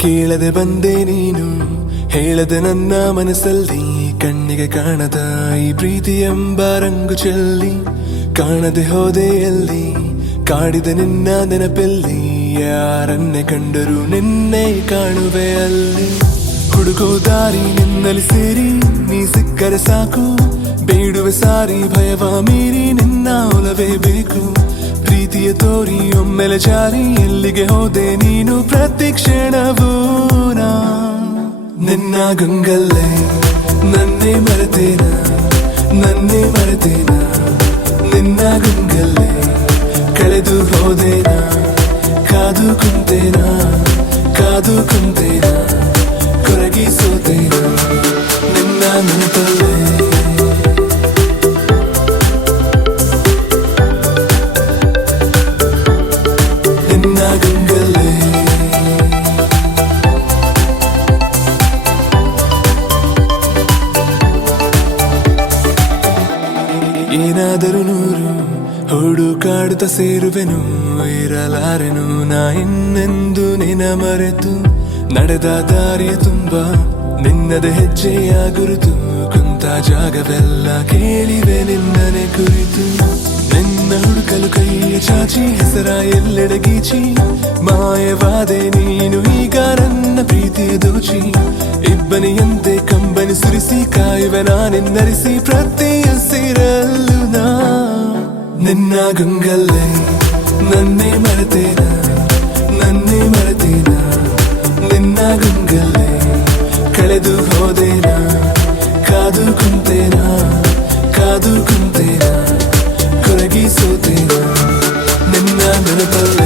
ಕೇಳದೆ ಬಂದೆ ನೀನು ಹೇಳದೆ ನನ್ನ ಮನಸ್ಸಲ್ಲಿ ಕಣ್ಣಿಗೆ ಕಾಣದ ಈ ಪ್ರೀತಿ ಎಂಬ ರಂಗು ಚೆಲ್ಲಿ ಕಾಣದೆ ಹೋದೆ ಎಲ್ಲಿ ಕಾಡಿದ ನಿನ್ನ ನೆನಪಲ್ಲಿ ಯಾರನ್ನೇ ಕಂಡರೂ ನಿನ್ನೆ ಕಾಣುವೆ ಅಲ್ಲಿ ಹುಡುಗೋ ದಾರಿ ನಿನ್ನಲ್ಲಿ ಸೇರಿ ನೀ ಸಿಕ್ಕರೆ ಸಾಕು ಬೇಡುವೆ ಸಾರಿ ಭಯವ ಮೀರಿ ನಿನ್ನ ಒಲವೇ ಬೇಕು ಪ್ರೀತಿಯ ತೋರಿ ಒಮ್ಮೆಲೆ ಜಾರಿ ಎಲ್ಲಿಗೆ ಹೋದೆ ನೀನು ಪ್ರತಿ ಕ್ಷಣವೂ ನಿನ್ನ ಗಂಗಲ್ಲೇ ನನ್ನೇ ಮರೆತೇನ ನನ್ನೇ ಮರೆತೇನ ನಿನ್ನ ಗಂಗಲ್ಲೇ ಕಳೆದು ಹೋದೇನ ಕಾದು ಕುಂತೇನ ಕಾದು ಕುಂತೇನ ಕೊರಗಿ ಸೋತೇನ ನಿನ್ನ ನೆನಪಲ್ಲೇ ಏನಾದರೂ ನೂರು ಹುಡುಕಾಡುತ್ತ ಸೇರುವೆನು ಇರಲಾರೆನು ನಾ ಇನ್ನೆಂದು ನಿನ ಮರೆತು ನಡೆದ ದಾರಿಯ ತುಂಬ ನಿನ್ನದ ಹೆಜ್ಜೆಯ ಗುರುತು ಕುಂತ ಜಾಗವೆಲ್ಲ ಕೇಳಿವೆ ನಿನ್ನನೆ ಕುರಿತು ನಿನ್ನ ಹುಡುಕಲು ಕೈಯ ಚಾಚಿ ಹೆಸರ ಎಲ್ಲೆಡೆ ಗೀಚಿ ಮಾಯವಾದೆ ನೀನು ಈಗ ನನ್ನ ಪ್ರೀತಿಯ ದೋಚಿ ಇಬ್ಬನಿಯಂತೆ ಕಂಬನಿ ಸುರಿಸಿ ಕಾಯುವೆ ನಾನೆನ್ನರಿಸಿ ಪ್ರತಿ ಹಸಿರಲ್ಲೂ ನಾ ನಿನ್ನ ಗಂಗಲ್ಲೇ ನನ್ನೇ ಮರೆತೇನ ನನ್ನೇ ಮರೆತೇನ ನಿನ್ನ ಗಂಗಲ್ಲೇ ಕಳೆದು ಹೋದೇನ ಕಾದು ಕುಂತೇನ ಕಾದು ಕುಂತೇನ ಕೊರಗಿ ಸೋತೇನ ನಿನ್ನ ನೆನಪಲ್ಲ